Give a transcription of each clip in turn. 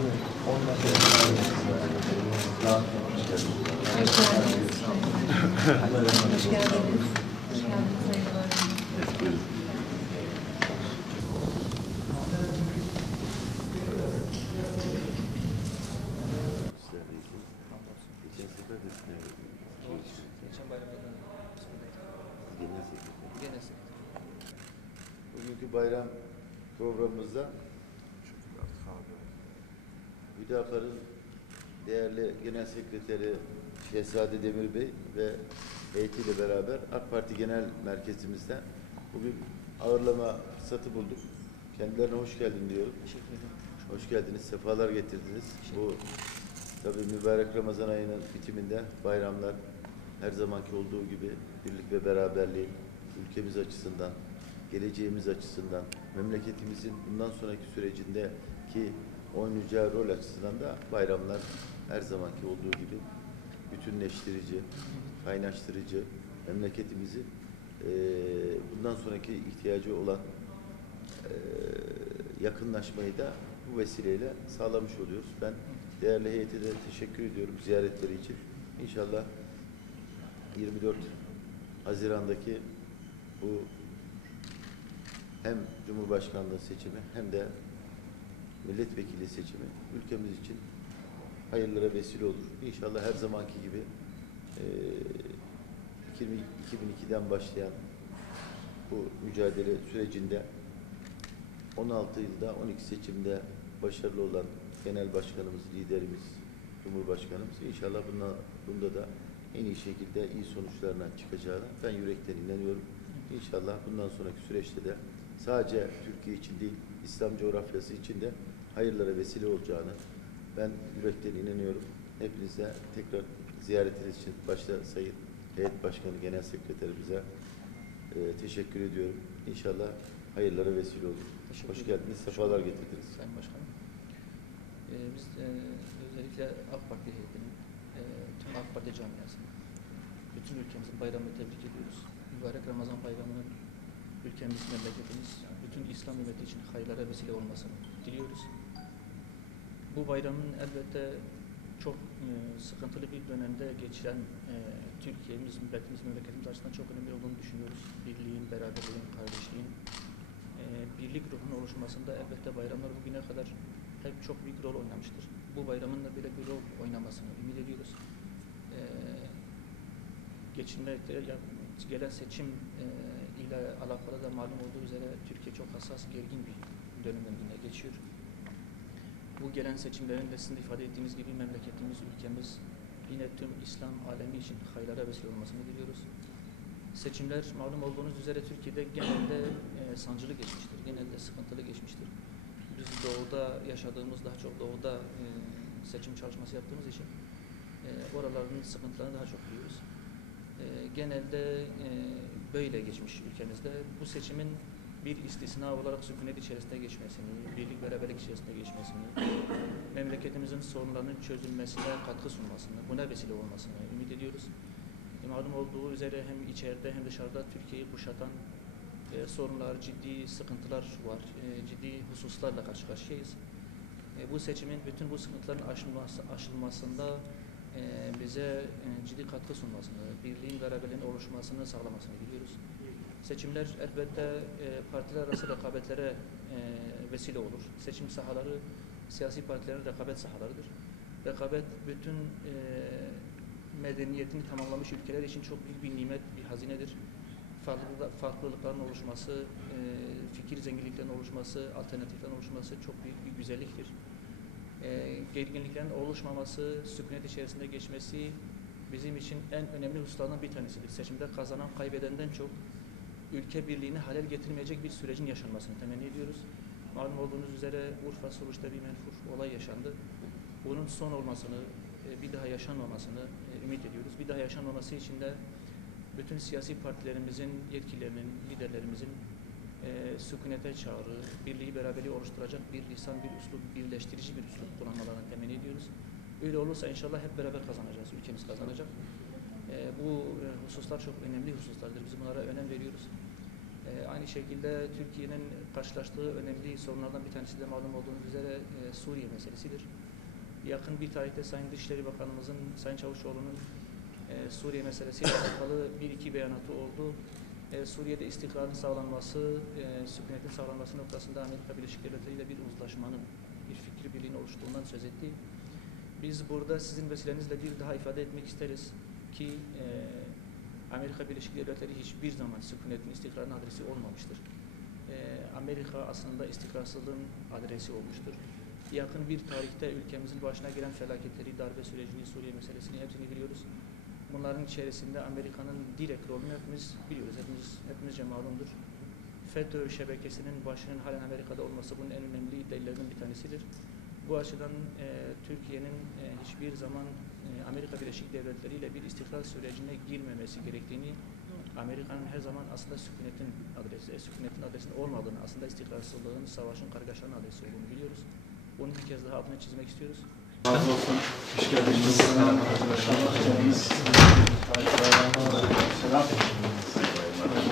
Hoş geldiniz. Sayın Valim. Bugünkü bayram programımızda Hüdapar'ın değerli Genel Sekreteri Şehzade Demir Bey ve heyetiyle beraber AK Parti Genel Merkezimizde bugün ağırlama fırsatı bulduk. Kendilerine hoş geldin diyorum. Teşekkür ederim. Hoş geldiniz, sefalar getirdiniz. Bu tabii mübarek Ramazan ayının bitiminde bayramlar her zamanki olduğu gibi birlik ve beraberliğin ülkemiz açısından, geleceğimiz açısından, memleketimizin bundan sonraki sürecindeki oynayacağı rol açısından da bayramlar her zamanki olduğu gibi bütünleştirici, kaynaştırıcı, memleketimizi bundan sonraki ihtiyacı olan yakınlaşmayı da bu vesileyle sağlamış oluyoruz. Ben değerli heyete de teşekkür ediyorum ziyaretleri için. İnşallah 24 Haziran'daki bu hem Cumhurbaşkanlığı seçimi hem de milletvekili seçimi ülkemiz için hayırlara vesile olur. İnşallah her zamanki gibi 2002'den başlayan bu mücadele sürecinde 16 yılda 12 seçimde başarılı olan genel başkanımız, liderimiz, Cumhurbaşkanımız inşallah bunda da en iyi şekilde iyi sonuçlarına çıkacağına ben yürekten inanıyorum. İnşallah bundan sonraki süreçte de sadece Türkiye için değil, İslam coğrafyası için de hayırlara vesile olacağını ben yürekten inanıyorum. Hepinize tekrar ziyaretiniz için başta Sayın Heyet Başkanı, Genel Sekreterimize teşekkür ediyorum. İnşallah hayırlara vesile olur. Hoş geldiniz, sefalar getirdiniz. Sayın Başkanım, biz özellikle AK Parti heyetinin, tüm AK Parti camiasını, bütün ülkemizin bayramını tebrik ediyoruz. Mübarek Ramazan bayramının ülkemiz, memleketimiz, bütün İslam ümmeti için hayırlara vesile olmasını diliyoruz. Bu bayramın elbette çok sıkıntılı bir dönemde geçiren Türkiye'miz, milletimiz, memleketimiz açısından çok önemli olduğunu düşünüyoruz. Birliğin, beraberliğin, kardeşliğin, birlik ruhunun oluşmasında elbette bayramlar bugüne kadar hep çok büyük rol oynamıştır. Bu bayramın da böyle bir rol oynamasını ümit ediyoruz. Gelen seçim ile alakalı da malum olduğu üzere Türkiye çok hassas, gergin bir dönemden geçiyor. Bu gelen seçimlerin de sizin ifade ettiğiniz gibi memleketimiz, ülkemiz, yine tüm İslam alemi için hayırlara vesile olmasını diliyoruz. Seçimler malum olduğunuz üzere Türkiye'de genelde sancılı geçmiştir, genelde sıkıntılı geçmiştir. Biz doğuda yaşadığımız, daha çok doğuda seçim çalışması yaptığımız için oraların sıkıntılarını daha çok biliyoruz. Genelde böyle geçmiş ülkemizde. Bu seçimin bir istisna olarak sükunet içerisinde geçmesini, birlik beraberlik içerisinde geçmesini, memleketimizin sorunlarının çözülmesine katkı sunmasını, buna vesile olmasını ümit ediyoruz. Malum olduğu üzere hem içeride hem dışarıda Türkiye'yi kuşatan sorunlar, ciddi sıkıntılar var, ciddi hususlarla karşı karşıyayız. Bu seçimin bütün bu sıkıntıların aşılmasında bize ciddi katkı sunmasını, birliğin, beraberliğin oluşmasını sağlamasını diliyoruz. Seçimler elbette partiler arası rekabetlere vesile olur. Seçim sahaları siyasi partilerin rekabet sahalarıdır. Rekabet bütün medeniyetini tamamlamış ülkeler için çok büyük bir nimet, bir hazinedir. Farklılıkların oluşması, fikir zenginliklerinin oluşması, alternatiflerin oluşması çok büyük bir güzelliktir. Gerginliklerin oluşmaması, sükunet içerisinde geçmesi bizim için en önemli hususlardan bir tanesidir. Seçimde kazanan, kaybedenden çok ülke birliğini halel getirmeyecek bir sürecin yaşanmasını temenni ediyoruz. Malum olduğunuz üzere Urfa Suruç'ta bir menfur olay yaşandı. Bunun son olmasını, bir daha yaşanmamasını ümit ediyoruz. Bir daha yaşanmaması için de bütün siyasi partilerimizin, yetkililerinin, liderlerimizin sükunete çağrı, birliği, beraberliği oluşturacak bir lisan, bir üslup, birleştirici bir üslup kullanmalarını temenni ediyoruz. Öyle olursa inşallah hep beraber kazanacağız, ülkemiz kazanacak. Bu hususlar çok önemli hususlardır. Biz bunlara önem veriyoruz. Aynı şekilde Türkiye'nin karşılaştığı önemli sorunlardan bir tanesi de malum olduğunuz üzere Suriye meselesidir. Yakın bir tarihte Sayın Dışişleri Bakanımızın, Sayın Çavuşoğlu'nun Suriye meselesiyle alakalı bir iki beyanatı oldu. Suriye'de istikrarın sağlanması, sükunetin sağlanması noktasında Amerika Birleşik Devletleri ile bir uzlaşmanın, bir fikir birliğinin oluştuğundan söz etti. Biz burada sizin vesilenizle bir daha ifade etmek isteriz ki Amerika Birleşik Devletleri hiçbir zaman sükunetin, istikrarın adresi olmamıştır. Amerika aslında istikrarsızlığın adresi olmuştur. Yakın bir tarihte ülkemizin başına gelen felaketleri, darbe sürecini, Suriye meselesini hepsini biliyoruz. Bunların içerisinde Amerika'nın direkt rolünü hepimiz biliyoruz, hepimizce malumdur. FETÖ şebekesinin başının halen Amerika'da olması bunun en önemli delillerinden bir tanesidir. Bu açıdan Türkiye'nin hiçbir zaman Amerika Birleşik Devletleri ile bir istikrar sürecine girmemesi gerektiğini, Amerika'nın her zaman aslında sükunetin adresinin olmadığını, aslında istikrarsızlığın, savaşın, kargaşanın adresi olduğunu biliyoruz. Bunu bir kez daha altına çizmek istiyoruz. Razı olsun. Hoş geldiniz.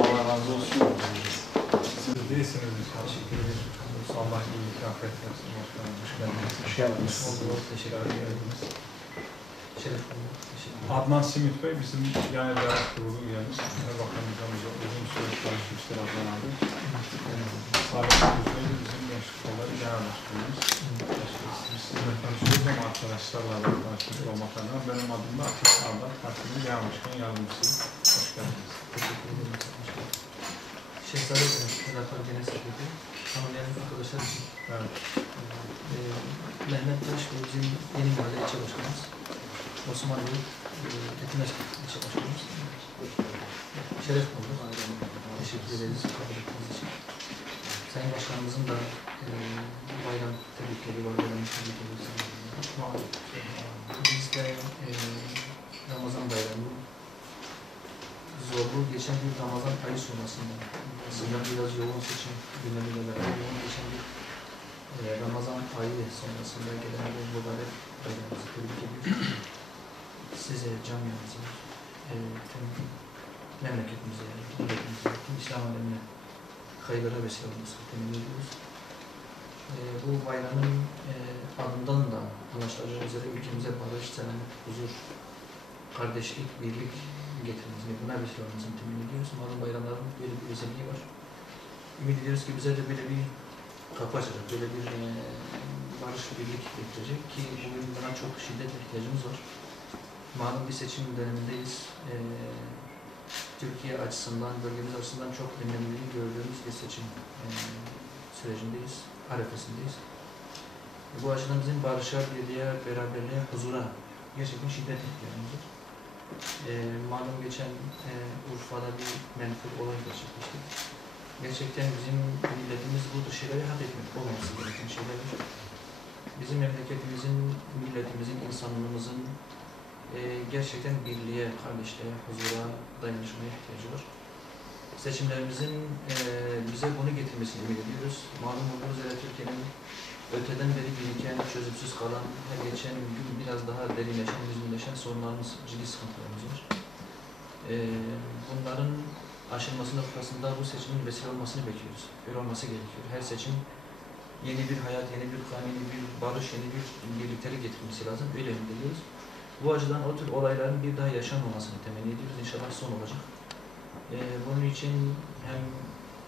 Allah razı olsun. Siz değilsiniz inşallah. Teşekkür ederim. Allah iyilik, afiyet versin. Hoş geldiniz. Hoş geldiniz. Teşekkür ederiz. Adnan Simit Bey bizim yani Dayak Kurulu üyemiz. Bakanımızla uzun süre çalışmıştır Adnan abi. Sağlık Bey de bizim gençlik kolları genel başkanımız. Biz sizinle tanışıyoruz ama arkadaşlarla da tanışmış olmak adına benim adımda Ateş Arda Partili Genel Başkan Yardımcısı. Hoş geldiniz. Teşekkür ederim. Şehzade Sedatlar Genel Sekreteri, tanımayan arkadaşlar için. Evet. Mehmet Taş Bey bizim Yeni Mahalle İlçe Başkanımız. Osman Bey, Etimeş İlçe Başkanımız. Şeref bulduk. Teşekkür ederiz kabul ettiğiniz için. Sayın Başkanımızın da bayram tebrikleri var. Biz de Ramazan bayramı zorlu geçen bir Ramazan ayı sonrasında aslında biraz yoğun seçim gündemiyle beraber yoğun geçen bir Ramazan ayı sonrasında gelen bir mübarek bayramımızı tebrik ediyoruz. Size, camiamıza, tüm memleketimize, milletimize, tüm İslam alemine hayırlara vesile olmasını temin ediyoruz. Bu bayramın adından da anlaşılacağı üzere ülkemize barış, selamet, huzur, kardeşlik, birlik getirmesini, buna vesile olmasını temin ediyoruz. Malum bayramların böyle bir özelliği var. Ümit ediyoruz ki bize de böyle bir kapı açacak, böyle bir barış, birlik getirecek ki bugün buna çok şiddetle ihtiyacımız var. Malum bir seçim dönemindeyiz. Türkiye açısından, bölgemiz açısından çok önemli gördüğümüz bir seçim sürecindeyiz, arefesindeyiz. Bu açıdan bizim barışa, birliğe, beraberliğe, huzura gerçekten şiddet ihtiyacımız var. Malum geçen Urfa'da bir menfur olay gerçekleşti. Gerçekten bizim milletimiz bu tür şeyleri hak etmek olması gereken şeylerdir. Bizim memleketimizin, milletimizin, insanlığımızın gerçekten birliğe, kardeşliğe, huzura, dayanışmaya ihtiyacı var. Seçimlerimizin bize bunu getirmesini ümit ediyoruz. Malum olduğunuz üzere Türkiye'nin öteden beri biriken, çözümsüz kalan, her geçen gün biraz daha derinleşen, müzminleşen sorunlarımız, ciddi sıkıntılarımız var. Bunların aşılması noktasında bu seçimin vesile olmasını bekliyoruz. Böyle olması gerekiyor. Her seçim yeni bir hayat, yeni bir kan, yeni bir barış, yeni bir birliktelik getirmesi lazım. Öyle ümit ediyoruz. Bu açıdan o tür olayların bir daha yaşanmamasını temenni ediyoruz. İnşallah son olacak. Bunun için hem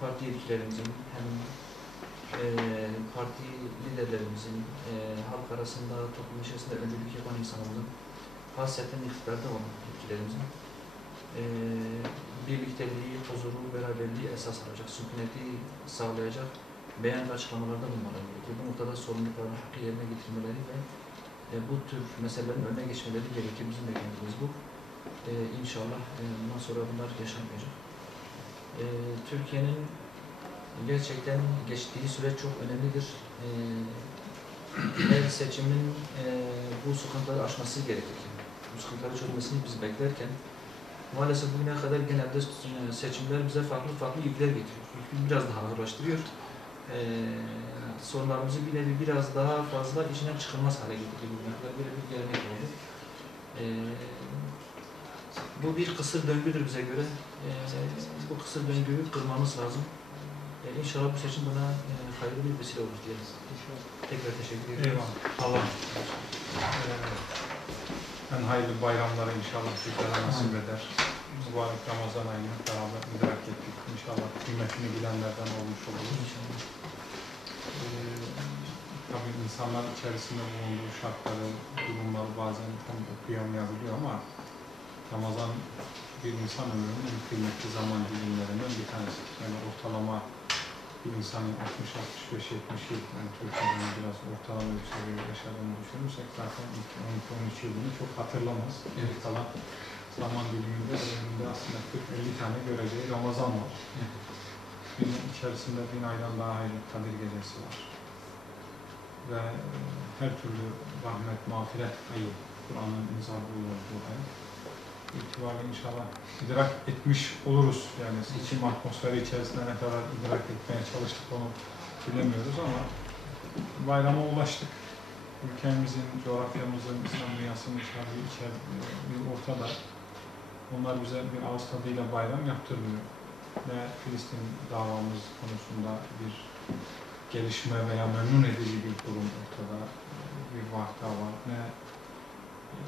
parti yetkililerimizin hem parti liderlerimizin, halk arasında, toplum içerisinde öncülük yapan insanımızın, hasreten iktidarda olan yetkililerimizin birlikteliği, huzuru, beraberliği esas alacak, sükuneti sağlayacak beyan ve açıklamalarda bulunmaları gerekiyor. Bu noktada sorumluluklarını hakkı yerine getirmeleri ve bu tür meselelerin önüne geçmeleri gerekir. Bizim beklentimiz bu. İnşallah bundan sonra bunlar yaşanmayacak. Türkiye'nin gerçekten geçtiği süreç çok önemlidir. Her seçimin bu sıkıntıları aşması gerekir. Bu sıkıntıları çözmesini biz beklerken maalesef bugüne kadar genelde seçimler bize farklı yükler getiriyor. Yükü biraz daha ağırlaştırıyor. Sorunlarımızı biraz daha fazla içinden çıkılmaz hale getiriyor. Böyle bir gelenek oldu. Bu bir kısır döngüdür bize göre. Bu kısır döngüyü kırmamız lazım. İnşallah bu seçim buna hayırlı bir vesile olur diyelim. Tekrar teşekkür ederim. Eyvallah. Allah en hayırlı bayramları inşallah bizlere nasip eder. Mübarek Ramazan ayını beraber idrak ettik. İnşallah kıymetini bilenlerden olmuş oluruz. Tabii insanlar içerisinde bulunduğu şartları, durumları bazen tam okuyamayabiliyor ama Ramazan bir insan ömrünün en kıymetli zaman dilimlerinden bir tanesi. Yani ortalama bir insanın 60-65-70 yıl, yani Türkiye'den biraz ortalama bir seviyede yaşadığını düşünürsek zaten ilk 12-13 yılını çok hatırlamaz. Geri kalan zaman diliminde önünde aslında 40-50 tane göreceği Ramazan var. Günün içerisinde 1000 aydan daha hayırlı Kadir Gecesi var. Ve her türlü rahmet, mağfiret ayı, Kur'an'ın imzalı olduğu ay. İtibarıyla inşallah idrak etmiş oluruz. Yani seçim atmosferi içerisinde ne kadar idrak etmeye çalıştık onu bilemiyoruz ama bayrama ulaştık. Ülkemizin, coğrafyamızın, İslam dünyasının bir ortada. Onlar bize bir ağız tadıyla bayram yaptırmıyor. Ne Filistin davamız konusunda bir gelişme veya memnun edici bir durum ortada, bir vaka var. Ne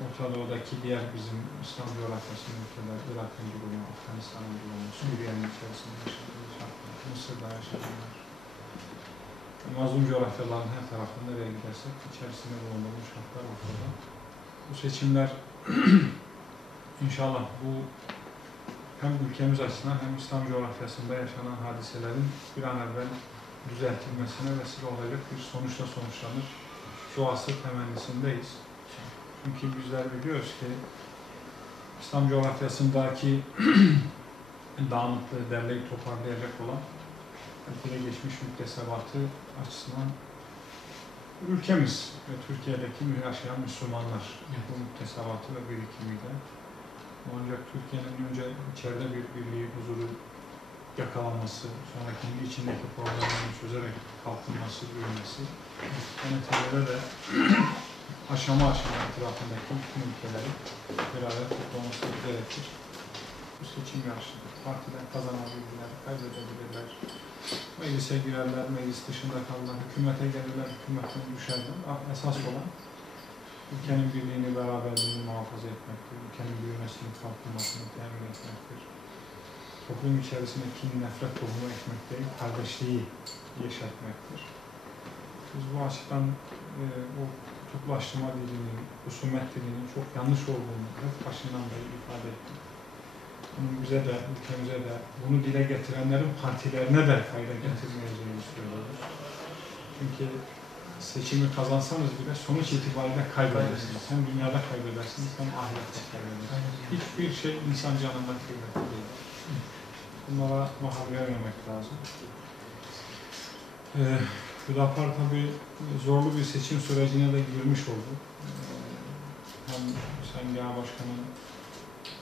Orta Doğu'daki diğer bizim İslam coğrafyasının ülkeler, Irak'ın durumu, Afganistan'ın durumu, Suriye'nin içerisinde yaşadığı şartlar, Mısır'da yaşayanlar, mazlum coğrafyaların her tarafında nereye gidersek içerisinde bulunduğumuz şartlar ortada. Bu seçimler inşallah bu hem ülkemiz açısından hem İslam coğrafyasında yaşanan hadiselerin bir an evvel düzeltilmesine vesile olacak bir sonuçla sonuçlanır. Duası temennisindeyiz. Çünkü bizler biliyoruz ki İslam coğrafyasındaki dağınıklığı derleyip toparlayacak olan ülkede geçmiş müktesebatı açısından ülkemiz ve Türkiye'deki yaşayan Müslümanlar bu müktesebatı ve birikimiyle ancak Türkiye'nin önce içeride bir birliği, huzuru yakalaması, sonra kendi içindeki problemlerini çözerek kalkınması, büyümesi ve neticede de aşama aşama etrafındaki bütün ülkeleri bir araya toplaması gerekir. Bu seçim yarışıdır. Partiden kazanabilirler, kaybedebilirler. Meclise girerler, meclis dışında kalırlar, hükümete gelirler, hükümetten düşerler. Esas olan ülkenin birliğini, beraberliğini muhafaza etmektir. Ülkenin büyümesini, kalkınmasını temin etmektir. Toplum içerisinde kin, nefret tohumu ekmek değil, kardeşliği yeşertmektir. Biz bu açıdan o kutuplaştırma dilinin, husumet dilinin çok yanlış olduğunu hep başından beri ifade ettik. Bunun bize de, ülkemize de, bunu dile getirenlerin partilerine de fayda getirmeyeceğini söylüyoruz. Çünkü seçimi kazansanız bile sonuç itibariyle kaybedersiniz. Hem dünyada kaybedersiniz hem ahirette kaybedersiniz. Hiçbir şey insan canında kıymetli değil. Bunlara mahal vermemek lazım. Hüdapar tabii zorlu bir seçim sürecine de girmiş oldu. Hem Sayın Genel Başkan'ın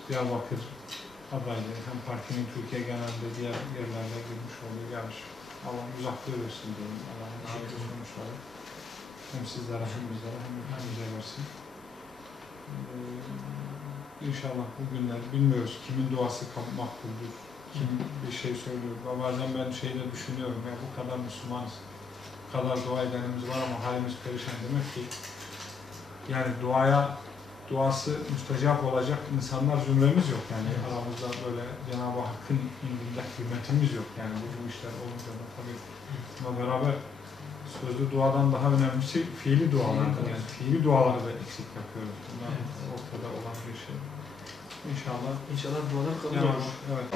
Diyarbakır adaylığı, hem partinin Türkiye genelinde diğer yerlerde girmiş olduğu yarış. Allah uzaklığı versin diyelim. Allah'ın hayırlı sonuçları hem sizlere hem bizlere hem ülkemize versin. İnşallah bu günler bilmiyoruz kimin duası makbuldür, kim bir şey söylüyor. Bazen ben şeyde düşünüyorum ya bu kadar Müslümanız, bu kadar dua edenimiz var ama halimiz perişan demek ki yani duası müstecap olacak insanlar zümremiz yok yani aramızda böyle Cenab-ı Hakk'ın indinde kıymetimiz yok yani bu işler olunca da tabii ama beraber sözlü duadan daha önemlisi fiili dualardır yani fiili duaları da eksik yapıyoruz. Bunlar ortada olan bir şey. İnşallah. İnşallah dualar kabul olur. Evet.